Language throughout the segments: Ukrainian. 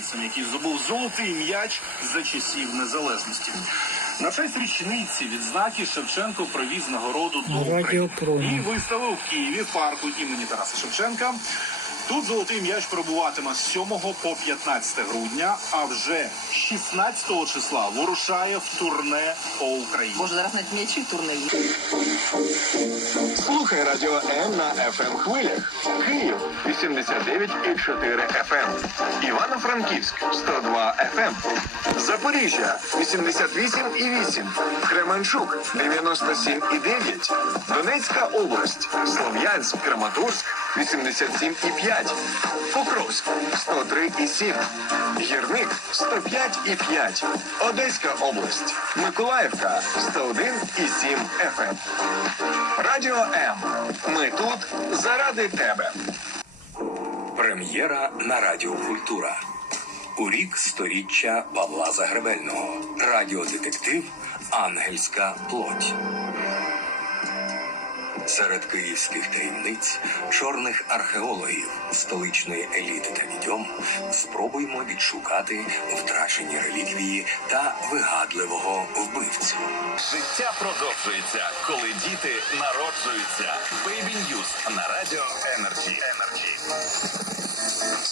українцем, який здобув золотий м'яч за часів незалежності. На честь річниці відзнаки Шевченко привіз нагороду до України і виставив в Києві парку імені Тараса Шевченка. Тут золотий м'яч пробуватиме з 7 по 15 грудня, а вже 16 числа вирушає в турне по Україні. Може, зараз навіть м'ячі турнирі. Слухай радіо М на FM хвилях. Київ 89,4 FM. Івано-Франківськ 102 FM. Запоріжжя 88,8. Кременчук 97,9. Донецька область. Слов'янськ, Краматорськ 87,5. Покровськ 103,7. Гірник 105,5. Одеська область. Миколаївка 101,7 FM. Радіо М. Ми тут заради тебе. Прем'єра на Радіо Культура. У рік сторіччя Павла Загребельного. Радіодетектив Ангельська плоть. Серед київських таємниць, чорних археологів, столичної еліти та відьом спробуймо відшукати втрачені реліквії та вигадливого вбивцю. Життя продовжується, коли діти народжуються. Baby News на радіо Energy. Energy.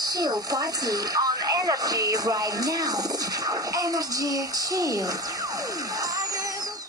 Chill party on energy right now. Energy chill.